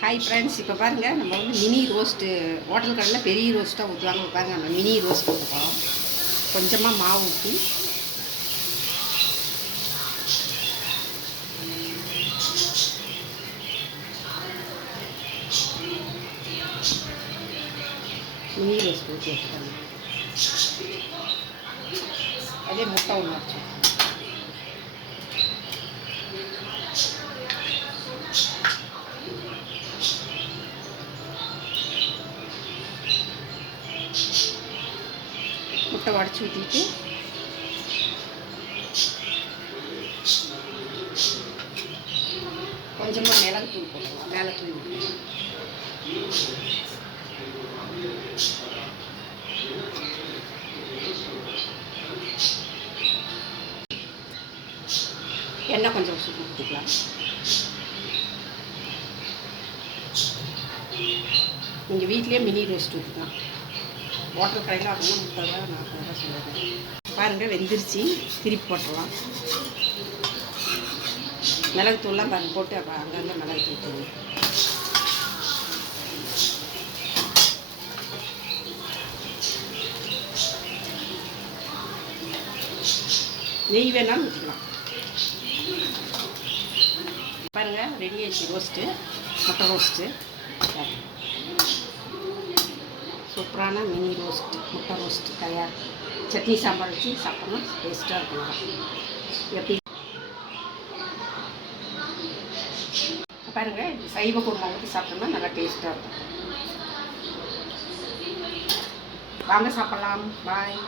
Hi friends, இப்போ பாருங்கள் நம்ம வந்து மினி ரோஸ்ட்டு ஹோட்டல் கடையில் பெரிய ரோஸ்ட்டாக ஊற்றுவாங்க. பாருங்கள் நம்ம மினி ரோஸ்ட் ஊற்ற போகிறோம். கொஞ்சமாக மாவு ஊற்றி மினி ரோஸ்ட் ஊற்றி வச்சுக்கோங்க. அதே முட்டை ஒன்று வச்சு முட்டை உடச்சி ஊற்றிட்டு கொஞ்சமாக மிளகுத்தூள் போட்டுக்கலாம். மேலே தூள் எண்ணெய் கொஞ்சம் சுற்றி ஊற்றிக்கலாம். நீங்கள் வீட்லேயே மினி ரோஸ்ட் ஊற்றிக்கலாம். ஹோட்டல் கடையில் அப்படின்னா 30 ரூபா 40 ரூபா சொல்லுவேன். பாருங்கள் வெந்திருச்சு, திருப்பி போட்டுடலாம். மிளகுத்தூள்லாம் பாருங்கள் போட்டு அப்போ அங்கங்கே மிளகுத்தூள் போடுவோம். நெய் வேணாலும் ஊற்றிக்கலாம். பாருங்கள் ரெடி ஆயிடுச்சு ரோஸ்ட்டு, முட்டை ரோஸ்ட்டு. சூப்பரான மினி ரோஸ்ட் முட்டை ரோஸ்ட் தயார். சட்னி சாம்பார் வச்சு சாப்பிட்டோம்னா டேஸ்ட்டாக இருக்கும். எப்படி பாருங்கள், சைவ குருமா ஊற்றி சாப்பிட்டோம்னா நல்லா டேஸ்ட்டாக இருக்கும். வாங்க சாப்பிட்லாம். பாய்.